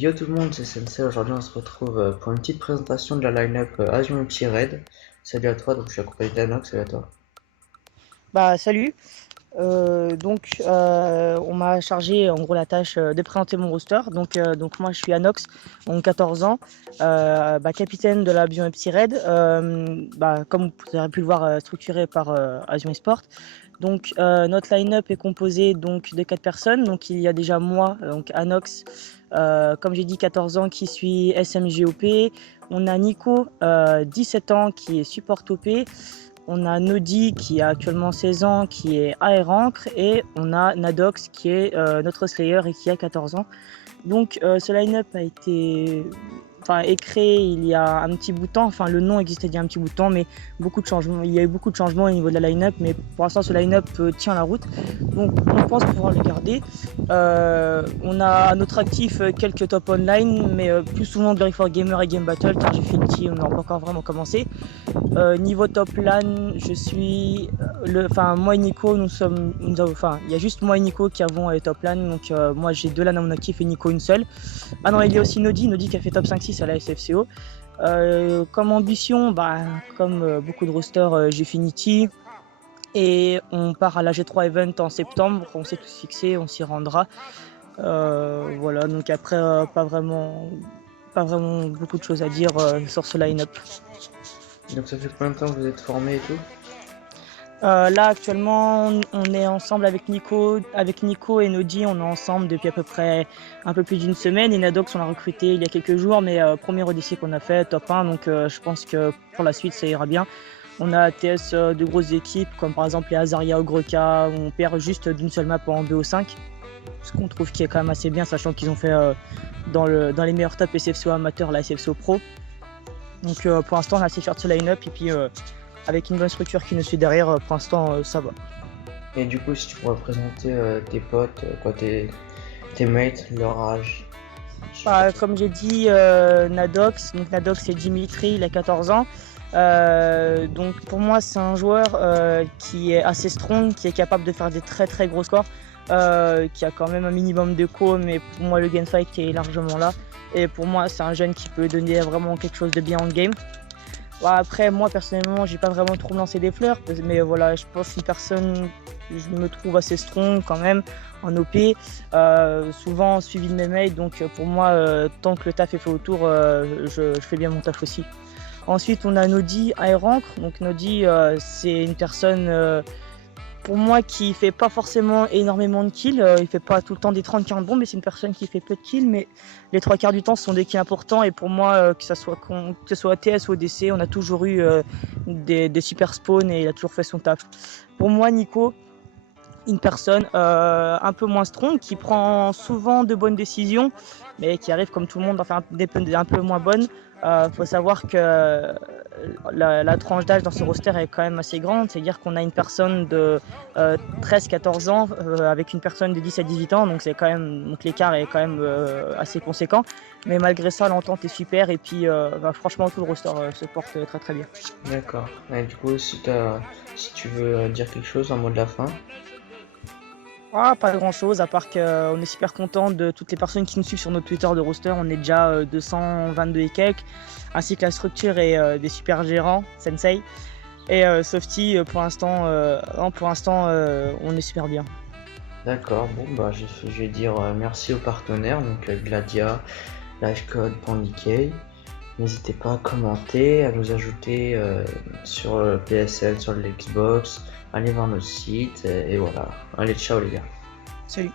Yo tout le monde, c'est Sensei. Aujourd'hui, on se retrouve pour une petite présentation de la line-up Asian Petit Red. Salut à toi, donc je suis accompagné d'Anox, salut à toi. Bah salut. On m'a chargé en gros la tâche de présenter mon roster. Donc moi je suis Anox, donc 14 ans, capitaine de la Bion Epsi Red. Comme vous avez pu le voir, structuré par Asion Esport. Notre line-up est composé donc de 4 personnes. Donc il y a déjà moi, donc Anox, comme j'ai dit 14 ans qui suis SMG OP. On a Nico, 17 ans qui est support OP. On a Nodi qui a actuellement 16 ans, qui est AR Ancre, et on a Nadox qui est notre Slayer et qui a 14 ans. Ce line-up est créé il y a un petit bout de temps. Enfin, le nom existait il y a un petit bout de temps, mais beaucoup de changements. Il y a eu beaucoup de changements au niveau de la line-up, mais pour l'instant, ce line-up tient la route. Donc, on pense pouvoir le garder. On a à notre actif quelques top online, mais plus souvent Glory for Gamer et Game Battle, car j'ai fait une team, on n'a pas encore vraiment commencé. Niveau top LAN, je suis moi et Nico, il y a juste moi et Nico qui avons top LAN. Moi j'ai 2 LAN à mon actif et Nico une seule. Ah non, il y a aussi Nodi qui a fait top 5-6 à la SFCO. Comme ambition, comme beaucoup de rosters, j'ai fini T et on part à la G3 Event en septembre. On s'est tous fixés, on s'y rendra. Voilà, donc après pas vraiment beaucoup de choses à dire sur ce line-up. Donc ça fait combien de temps que vous êtes formés et tout? Là actuellement on est ensemble avec Nico et Nodi, on est ensemble depuis à peu près un peu plus d'une semaine, et Nadox on l'a recruté il y a quelques jours, mais premier ODC qu'on a fait, top 1, je pense que pour la suite ça ira bien. On a ATS de grosses équipes comme par exemple les Azaria ou Groka, où on perd juste d'une seule map en BO5, ce qu'on trouve qui est quand même assez bien, sachant qu'ils ont fait dans les meilleurs top SFCO amateurs la SFCO Pro. Pour l'instant on a assez fiers de ce line-up, et puis avec une bonne structure qui nous suit derrière, pour l'instant ça va. Et du coup, si tu pourrais présenter tes potes, tes mates, leur âge. Comme j'ai dit, Nadox, donc Nadox c'est Dimitri, il a 14 ans. Donc pour moi c'est un joueur qui est assez strong, qui est capable de faire des très très gros scores, qui a quand même un minimum de co, mais pour moi le gamefight est largement là. Et pour moi c'est un jeune qui peut donner vraiment quelque chose de bien en game. Après, moi personnellement, j'ai pas vraiment trop me lancer des fleurs, mais voilà, je pense une personne, je me trouve assez strong quand même en OP, souvent suivi de mes mates, donc pour moi, tant que le taf est fait autour, je fais bien mon taf aussi. Ensuite, on a Nodi Aerank. Donc Nodi, c'est une personne pour moi qui fait pas forcément énormément de kills, il fait pas tout le temps des 30-40 bombes, mais c'est une personne qui fait peu de kills, mais les 3 quarts du temps ce sont des kills importants, et pour moi, que ce soit ATS ou ODC, on a toujours eu des super spawns, et il a toujours fait son taf. Pour moi, Nico, une personne un peu moins strong, qui prend souvent de bonnes décisions, mais qui arrive comme tout le monde à faire des un peu moins bonnes. Faut savoir que la tranche d'âge dans ce roster est quand même assez grande, c'est-à-dire qu'on a une personne de 13-14 ans avec une personne de 10 à 18 ans, donc l'écart est quand même assez conséquent, mais malgré ça l'entente est super, et puis franchement tout le roster se porte très très bien. D'accord. Et du coup, si tu veux dire quelque chose en mot de la fin. Pas grand chose, à part qu'on est super content de toutes les personnes qui nous suivent sur notre Twitter de roster. On est déjà 222 et quelques, ainsi que la structure et des super gérants, Sensei. Et Softy, pour l'instant, on est super bien. D'accord, bon bah je vais dire merci aux partenaires, donc Gladia, Livecode, Pandikey. N'hésitez pas à commenter, à nous ajouter sur le PSN, sur l'Xbox, allez voir notre site, et voilà. Allez, ciao les gars. Salut.